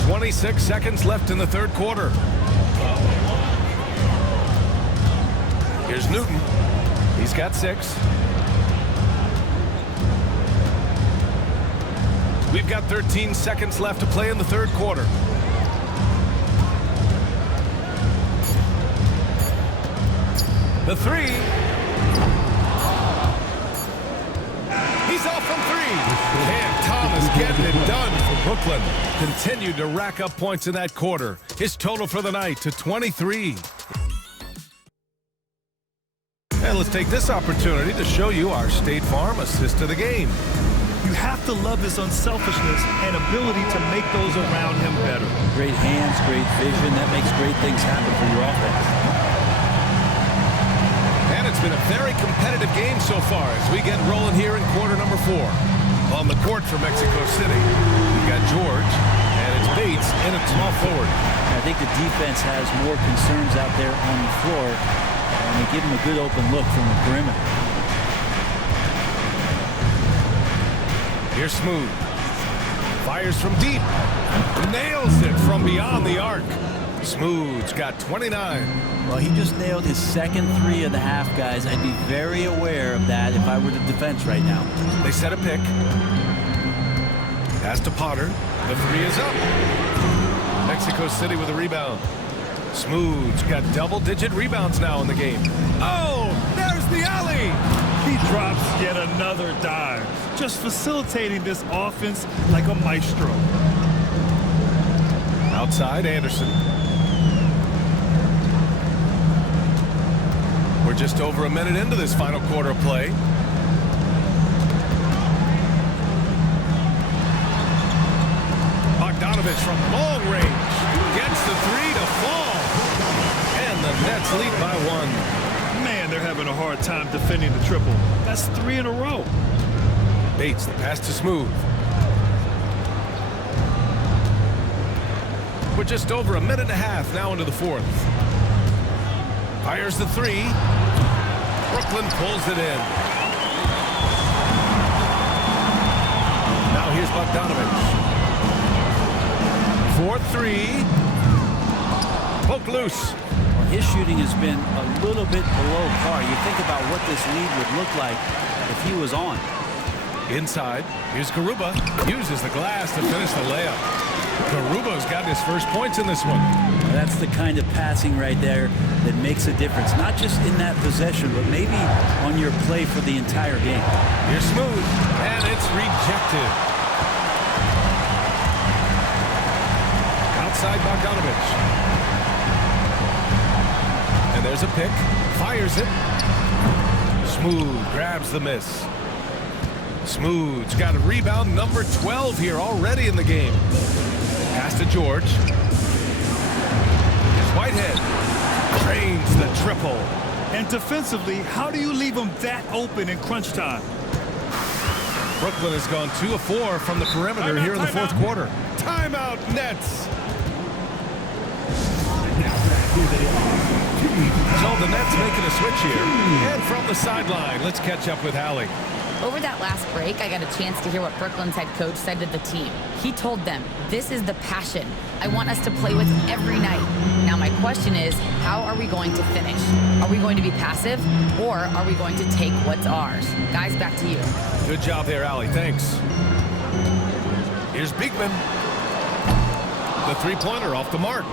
26 seconds left in the third quarter. Here's Newton. He's got 6. We've got 13 seconds left to play in the third quarter. The three. He's off from 3. And Thomas getting it done for Brooklyn. Continued to rack up points in that quarter. His total for the night to 23. And let's take this opportunity to show you our State Farm assist to the game. You have to love his unselfishness and ability to make those around him better. Great hands, great vision. That makes great things happen for your offense. And it's been a very competitive game so far as we get rolling here in quarter number 4. On the court for Mexico City, we've got George, and it's Bates in at small forward. I think the defense has more concerns out there on the floor, and they give him a good open look from the perimeter. Here's Smooth. Fires from deep. Nails it from beyond the arc. Smooth's got 29. Well, he just nailed his second 3 of the half, guys. I'd be very aware of that if I were the defense right now. They set a pick. Pass to Potter. The 3 is up. Mexico City with a rebound. Smooth's got double-digit rebounds now in the game. Oh, there's the alley. He drops yet another dime, just facilitating this offense like a maestro. Outside, Anderson. We're just over a minute into this final quarter of play. Bogdanovich from long range gets the 3 to fall. And the Nets lead by 1. Man, they're having a hard time defending the triple. That's 3 in a row. Bates, the pass to Smooth. We're just over a minute and a half now into the fourth. Fires the 3. Brooklyn pulls it in. Now here's Bogdanovich. 4-3. Poke loose. Well, his shooting has been a little bit below par. You think about what this lead would look like if he was on. Inside, here's Garuba. Uses the glass to finish the layup. Garuba's got his first points in this one. Well, that's the kind of passing right there that makes a difference. Not just in that possession, but maybe on your play for the entire game. Here's Smooth, and it's rejected. Outside Bogdanovich. And there's a pick. Fires it. Smooth grabs the miss. Smooth's got a rebound, number 12 here already in the game. Pass to George. Here's Whitehead. Drains the triple. And defensively, how do you leave them that open in crunch time? Brooklyn has gone 2 of 4 from the perimeter here in the fourth quarter. Timeout, Nets. So the Nets making a switch here. And from the sideline, let's catch up with Hallie. Over that last break, I got a chance to hear what Brooklyn's head coach said to the team. He told them, "This is the passion I want us to play with every night." Now my question is, how are we going to finish? Are we going to be passive, or are we going to take what's ours? Guys, back to you. Good job there, Allie. Thanks. Here's Beekman. The three-pointer off the mark.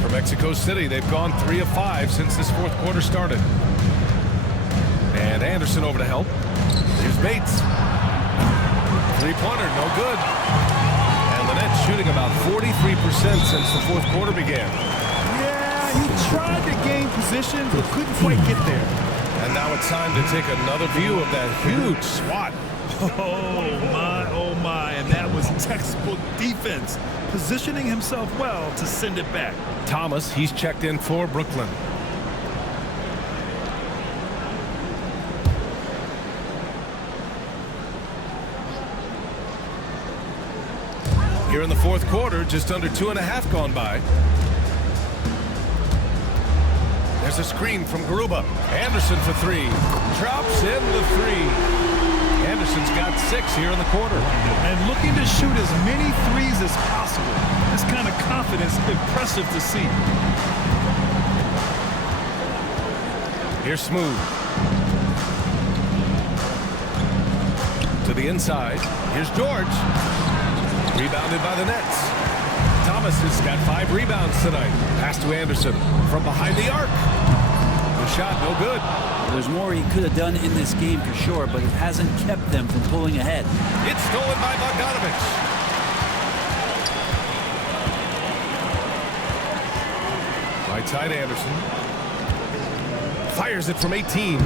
For Mexico City, they've gone 3 of 5 since this fourth quarter started. And Anderson over to help. Here's Bates. Three-pointer, no good. And Lynette shooting about 43% since the fourth quarter began. Yeah, he tried to gain position, but couldn't quite get there. And now it's time to take another view of that huge swat. Oh my, and that was textbook defense. Positioning himself well to send it back. Thomas, he's checked in for Brooklyn. Here in the fourth quarter, just under 2.5 gone by. There's a screen from Garuba. Anderson for 3. Drops in the 3. Anderson's got 6 here in the quarter. And looking to shoot as many threes as possible. This kind of confidence, impressive to see. Here's Smooth. To the inside. Here's George. Rebounded by the Nets. Thomas has got 5 rebounds tonight. Pass to Anderson from behind the arc. The shot no good. There's more he could have done in this game for sure, but it hasn't kept them from pulling ahead. It's stolen by Bogdanovich. Right side Anderson. Fires it from 18.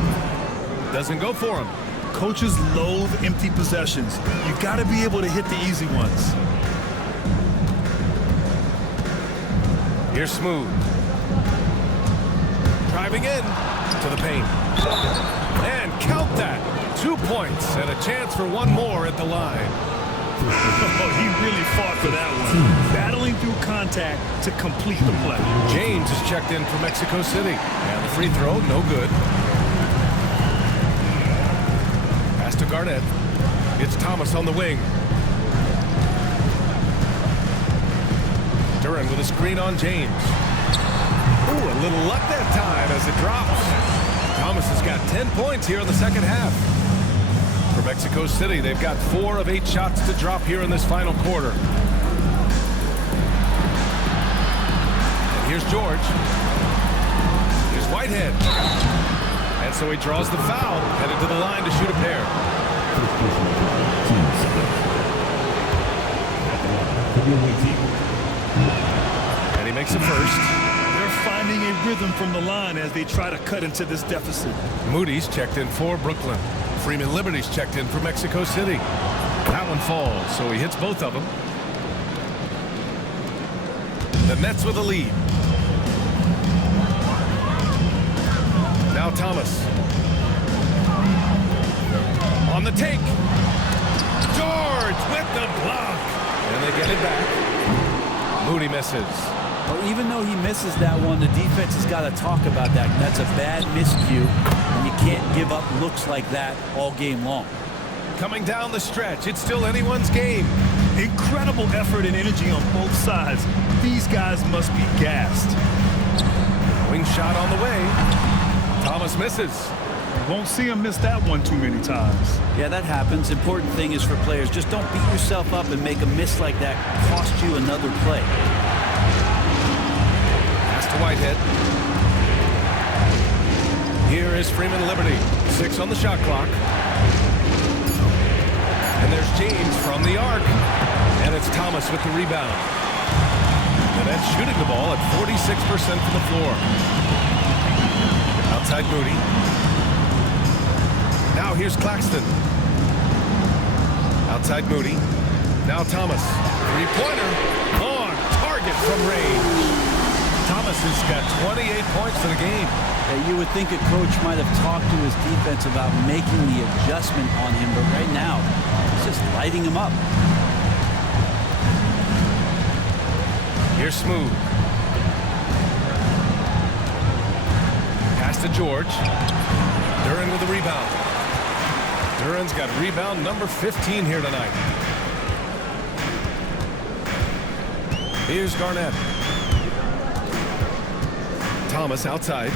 Doesn't go for him. Coaches loathe empty possessions. You got to be able to hit the easy ones. Here's Smooth. Driving in to the paint. And count that. 2 points and a chance for one more at the line. Oh, he really fought for that one. Battling through contact to complete the play. James is checked in for Mexico City. And the free throw, no good. Pass to Garnett. It's Thomas on the wing. Duran with a screen on James. Ooh, a little luck that time as it drops. Thomas has got 10 points here in the second half. For Mexico City, they've got 4 of 8 shots to drop here in this final quarter. And here's George. Here's Whitehead. And so he draws the foul, headed to the line to shoot a pair. And he makes a first. Finding a rhythm from the line as they try to cut into this deficit. Moody's checked in for Brooklyn. Freeman Liberty's checked in for Mexico City. That one falls, so he hits both of them. The Nets with a lead. Now Thomas. On the take. George with the block. And they get it back. Moody misses. Well, even though he misses that one, the defense has got to talk about that. That's a bad miscue, and you can't give up looks like that all game long. Coming down the stretch, it's still anyone's game. Incredible effort and energy on both sides. These guys must be gassed. Wing shot on the way. Thomas misses. Won't see him miss that one too many times. Yeah, that happens. Important thing is for players, just don't beat yourself up and make a miss like that cost you another play. To Whitehead. Here is Freeman Liberty. 6 on the shot clock. And there's James from the arc. And it's Thomas with the rebound. And that's shooting the ball at 46% from the floor. Outside Moody. Now here's Claxton. Outside Moody. Now Thomas. Three-pointer. On target from range. Thomas has got 28 points for the game. You would think a coach might have talked to his defense about making the adjustment on him, but right now, he's just lighting him up. Here's Smooth. Pass to George. Duran with the rebound. Duran's got rebound number 15 here tonight. Here's Garnett. Thomas outside.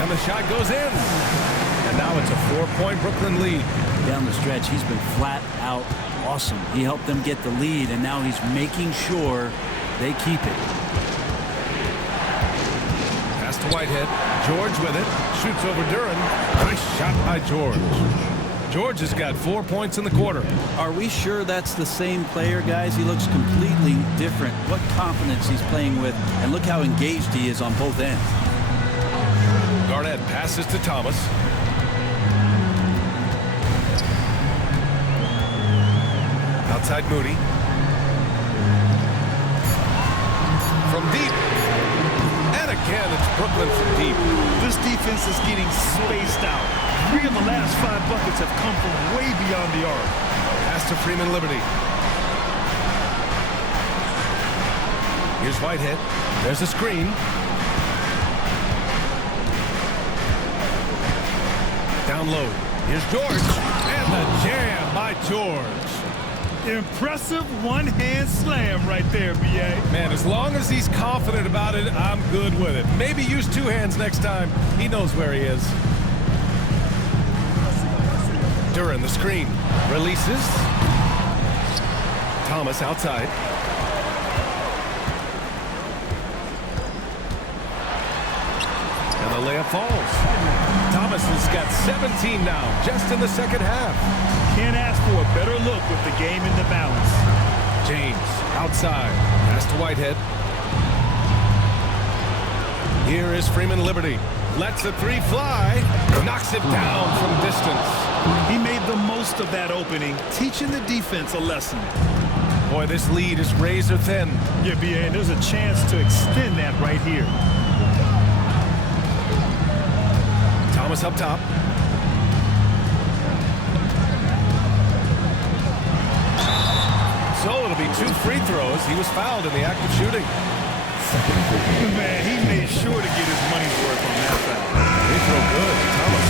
And the shot goes in. And now it's a 4-point Brooklyn lead. Down the stretch, he's been flat out awesome. He helped them get the lead, and now he's making sure they keep it. Pass to Whitehead. George with it. Shoots over Duran. Nice shot by George. George has got 4 points in the quarter. Are we sure that's the same player, guys? He looks completely different. What confidence he's playing with, and look how engaged he is on both ends. Garnett passes to Thomas. Outside Moody. From deep. And again, it's Brooklyn from deep. This defense is getting spaced out. 3 of the last 5 buckets have come from way beyond the arc. Pass to Freeman Liberty. Here's Whitehead. There's a screen. Down low. Here's George. And the jam by George. Impressive one-hand slam right there, B.A. Man, as long as he's confident about it, I'm good with it. Maybe use 2 hands next time. He knows where he is. Duran, the screen. Releases. Thomas outside. And the layup falls. Thomas has got 17 now, just in the second half. Can't ask for a better look with the game in the balance. James outside. Pass to Whitehead. Here is Freeman Liberty. Lets the 3 fly. Knocks it down from distance. He made the most of that opening, teaching the defense a lesson. Boy, this lead is razor thin. Yeah, B.A., and there's a chance to extend that right here. Thomas up top. So it'll be 2 free throws. He was fouled in the act of shooting. Man, he made sure to get his money's worth on that foul. Free throw good, Thomas.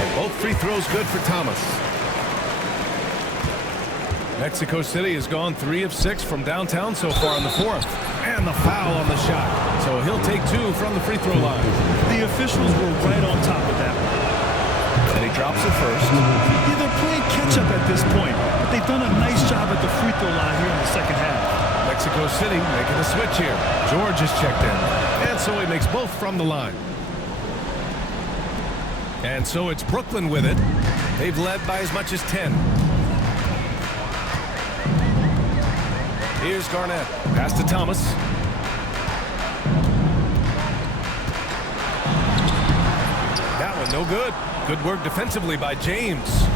And both free throws good for Thomas. Mexico City has gone 3 of 6 from downtown so far in the 4th. And the foul on the shot. So he'll take 2 from the free throw line. The officials were right on top of that one. And he drops it first. Yeah, they're playing catch-up at this point. But they've done a nice job at the free throw line here in the second half. Mexico City making a switch here. George is checked in. And so he makes both from the line. And so it's Brooklyn with it. They've led by as much as 10. Here's Garnett. Pass to Thomas. That one no good. Good work defensively by James.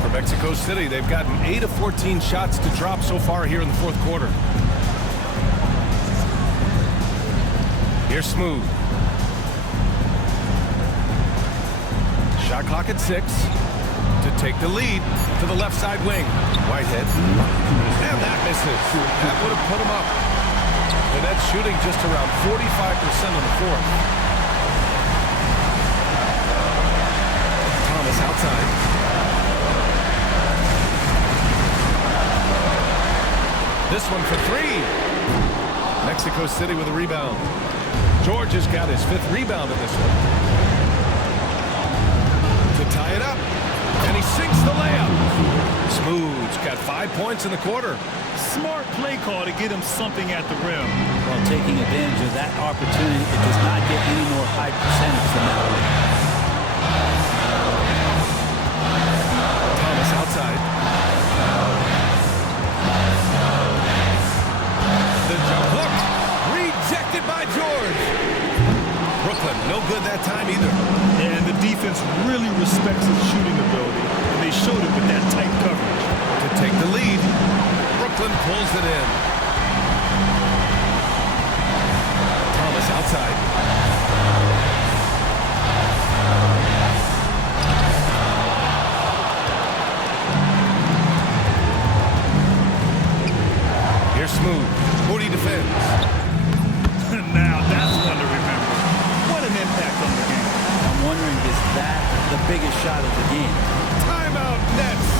For Mexico City, they've gotten 8 of 14 shots to drop so far here in the 4th quarter. Here's Smooth. Shot clock at 6 to take the lead to the left side wing. Whitehead. And that misses. That would have put him up. The Nets shooting just around 45% on the 4th. Thomas outside. This one for 3. Mexico City with a rebound. George has got his 5th rebound in this one. To tie it up. And he sinks the layup. Smooth's got 5 points in the quarter. Smart play call to get him something at the rim. Well, taking advantage of that opportunity, it does not get any more high percentage than that one. Thomas outside. The jump hook. Rejected by George. Brooklyn, no good that time either. And the defense really respects his shooting ability, and they showed it with that tight coverage. To take the lead, Brooklyn pulls it in. Thomas outside. Here's Smooth. Moody defends. biggest shot of the game. Timeout Nets.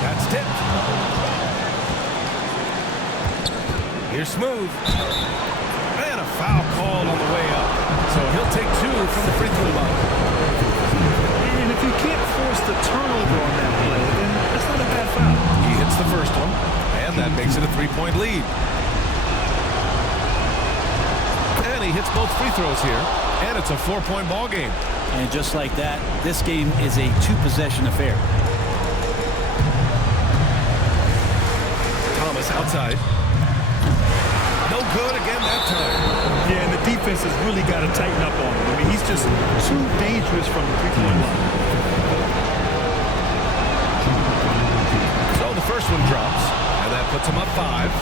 That's tipped. Here's Smooth. And a foul called on the way up. So he'll take 2 from the free throw line. And if you can't force the turnover on that play, then that's not a bad foul. He hits the first one, and that makes it a 3-point lead. And he hits both free throws here, and it's a 4-point ball game. And just like that, this game is a 2-possession affair. Thomas outside. No good again that time. Yeah, and the defense has really got to tighten up on him. I mean, he's just too dangerous from the three-point line. So the first one drops, and that puts him up 5.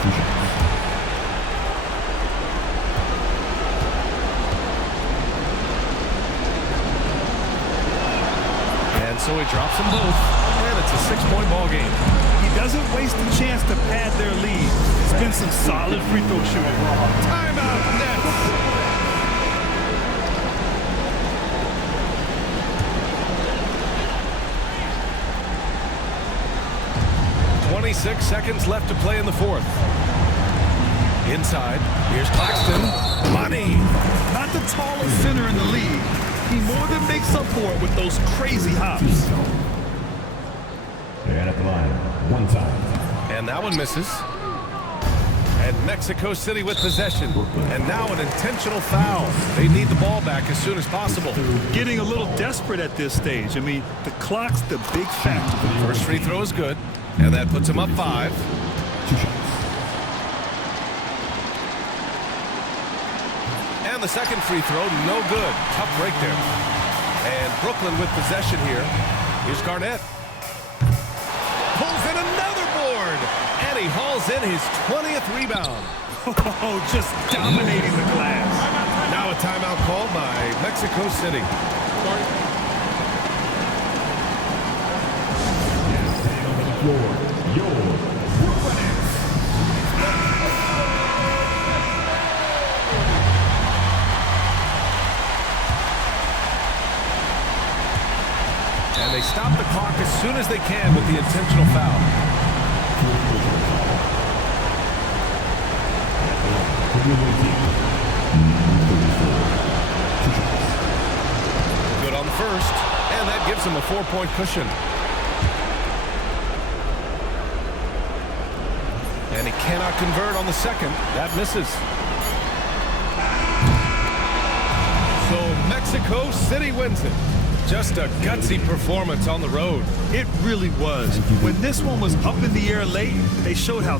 And so he drops them both, and it's a 6-point ball game. He doesn't waste the chance to pad their lead. It's been some solid free throw shooting. Timeout Nets. "26 seconds left to play in the 4th. Inside, here's Claxton. Money. Not the tallest center in the league. He more than makes up for it with those crazy hops. And at the line, 1 time. And that one misses. And Mexico City with possession. And now an intentional foul. They need the ball back as soon as possible. Getting a little desperate at this stage. I mean, the clock's the big factor. First free throw is good. And that puts him up 5. 2 shots. And the second free throw, no good. Tough break there. And Brooklyn with possession here. Here's Garnett. Pulls in another board. And he hauls in his 20th rebound. Oh, just dominating the glass. Now a timeout called by Mexico City. And they stop the clock as soon as they can with the intentional foul. Good on the first, and that gives him a 4-point cushion. And he cannot convert on the second. That misses. So Mexico City wins it. Just a gutsy performance on the road. It really was. When this one was up in the air late, they showed how